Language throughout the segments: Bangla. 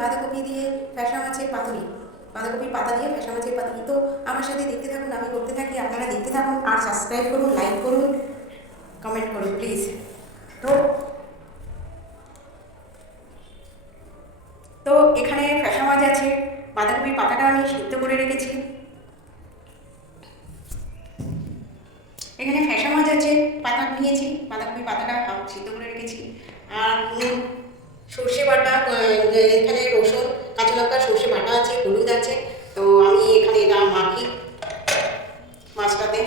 বাঁধাকপি দিয়ে ফ্যাসা মাছের পাতুরি, বাঁধাকপির পাতা দিয়ে ফ্যাসা মাছের পাতুরি। তো আমার সাথে দেখতে থাকুন, আমি করতে থাকি, আপনারা দেখতে থাকুন আর সাবস্ক্রাইব করুন, লাইক করুন, কমেন্ট করুন প্লিজ। তো তো এখানে ফ্যাসা মাছ আছে, বাঁধাকপির পাতাটা আমি সিদ্ধ করে রেখেছি। এখানে ফ্যাসা মাছ আছে, পাতা নিয়েছি, বাঁধাকপির পাতাটা সিদ্ধ করে রেখেছি। আর সর্ষে বাটা, এখানে রসুন, কাঁচা লঙ্কা, সর্ষে বাটা আছে, হলুদ আছে। তো আমি এখানে এটা মাখি মাছটাতে।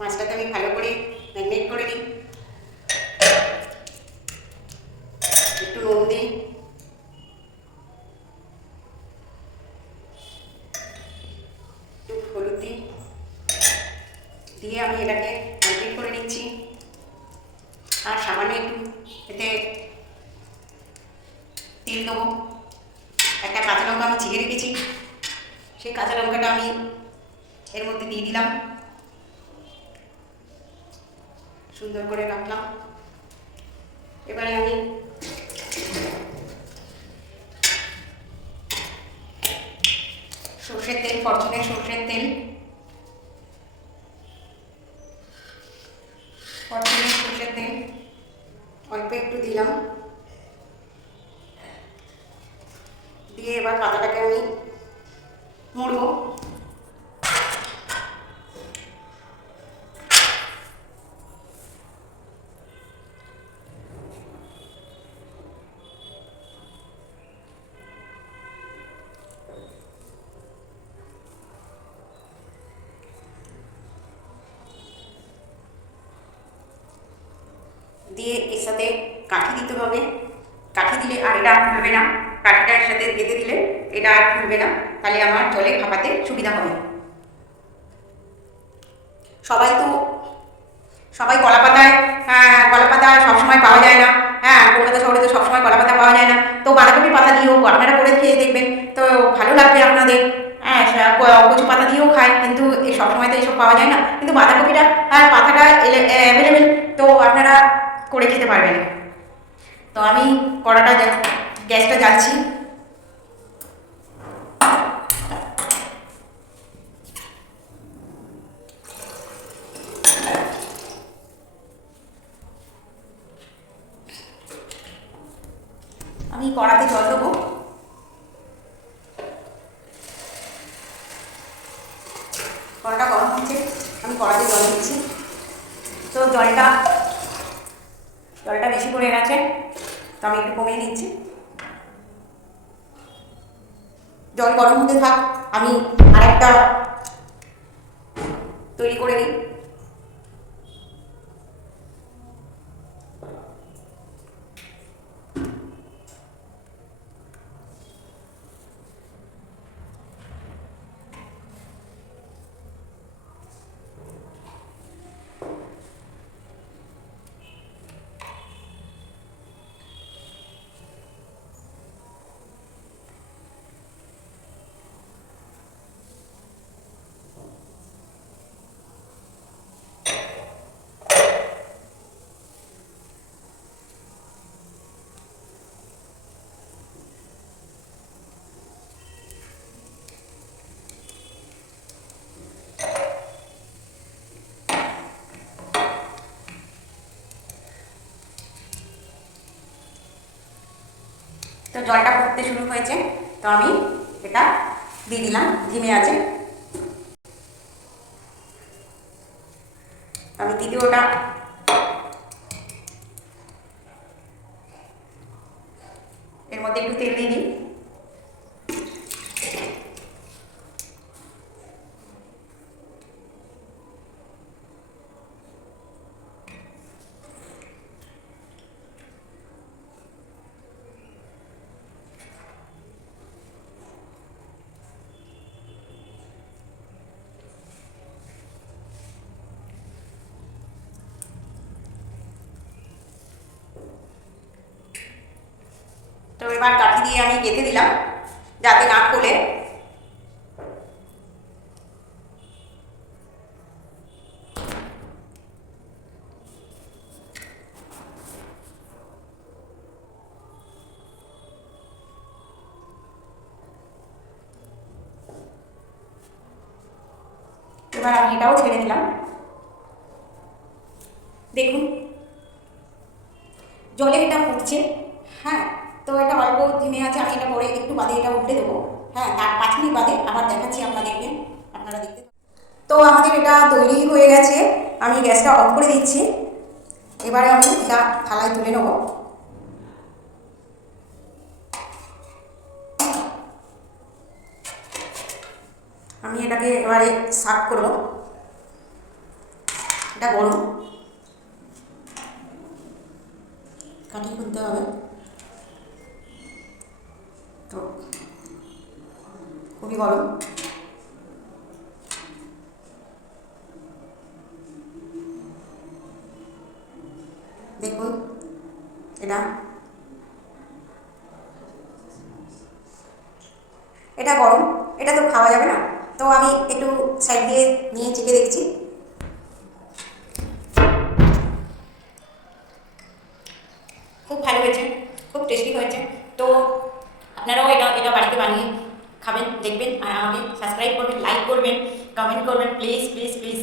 মাছটাতে আমি ভালো করে ম্যারিনেট করে নিই, একটু নুন দিই, একটু হলুদ দিই, দিয়ে আমি এটাকে ম্যারিনেট করে নিচ্ছি। আর সামান্য একটু এতে তেল দেবো। একটা কাঁচা লঙ্কা আমি চিড়ে রেখেছি, সেই কাঁচা লঙ্কাটা আমি এর মধ্যে দিয়ে দিলাম, সুন্দর করে রাখলাম। এবারে আমি সর্ষের তেল, ফরচুনের সর্ষের তেল, অল্প একটু দিলাম, দিয়ে এবার পাতাটাকে আমি মুড়বো। দিয়ে এর সাথে কাঠি দিতে হবে, কাঠি দিলে আর এটা আর ফুলবে না, কাঠিটার সাথে গেঁথে দিলে এটা আর ফুলবে না, তাহলে আমার জলে ভাপাতে সুবিধা হবে। সবাই কলা পাতায়, কলা পাতা সবসময় পাওয়া যায় না, হ্যাঁ কলকাতা শহরে তো সবসময় কলা পাতা পাওয়া যায় না। তো বাঁধাকপির পাতা দিয়েও আপনারা করে খেয়ে দেখবেন, তো ভালো লাগবে আপনাদের। হ্যাঁ কচু পাতা দিয়েও খায়, কিন্তু সবসময় তো এসব পাওয়া যায় না, কিন্তু বাঁধাকপিটা আর পাতাটা অ্যাভেলেবেল, তো আপনারা করে খেতে পারবেন। তো আমি কড়াটা গ্যাসটা জ্বালছি। আমি কড়াতে জল দেবো, কড়াটা গরম হচ্ছে, আমি কড়াতে জল দিচ্ছি। তো জলটা বেশি পড়ে গেছে, তো আমি একটু কমিয়ে দিচ্ছি। জল গরম হতে থাক, আমি আরেকটা তৈরি করে নিই। তো জলটা ফুটতে শুরু হয়েছে, তো আমি এটা দিয়ে দিলাম ধিমে আছে। আমি দ্বিতীয়টা এর মধ্যে একটু তেল দিয়ে দিই। তো এবার কাঠি দিয়ে আমি গেঁথে দিলাম যাতে না খোলে। এবার আমি এটাও ছেড়ে দিলাম। দেখুন জলে এটা ফুটছে। হ্যাঁ, তো এটা অল্প ধিমে আছে, আমি এটা পরে একটু বাদে এটা উল্টে দেবো। হ্যাঁ, তার 5 মিনিট বাদে আবার দেখাচ্ছি, আপনারা দেখবেন, আপনারা দেখতে। তো আমাদের এটা তৈরি হয়ে গেছে, আমি গ্যাসটা অফ করে দিচ্ছি। এবারে আমি এটা থালায় তুলে নেব। আমি এটাকে এবারে সার্ভ করব। এটা গরম, কাঠিয়ে খুলতে হবে, তো খুবই গরম। দেখুন এটা এটা গরম, এটা তো খাওয়া যাবে না, তো আমি একটু সাইড দিয়ে নিয়ে চেখে দেখছি। খুব ভালো হয়েছে, খুব টেস্টি হয়েছে। তো আপনারাও এটা এটা বাড়িতে বানিয়ে খাবেন, দেখবেন, আর আমাকে সাবস্ক্রাইব করবেন, লাইক করবেন, কমেন্ট করবেন, প্লিজ প্লিজ প্লিজ।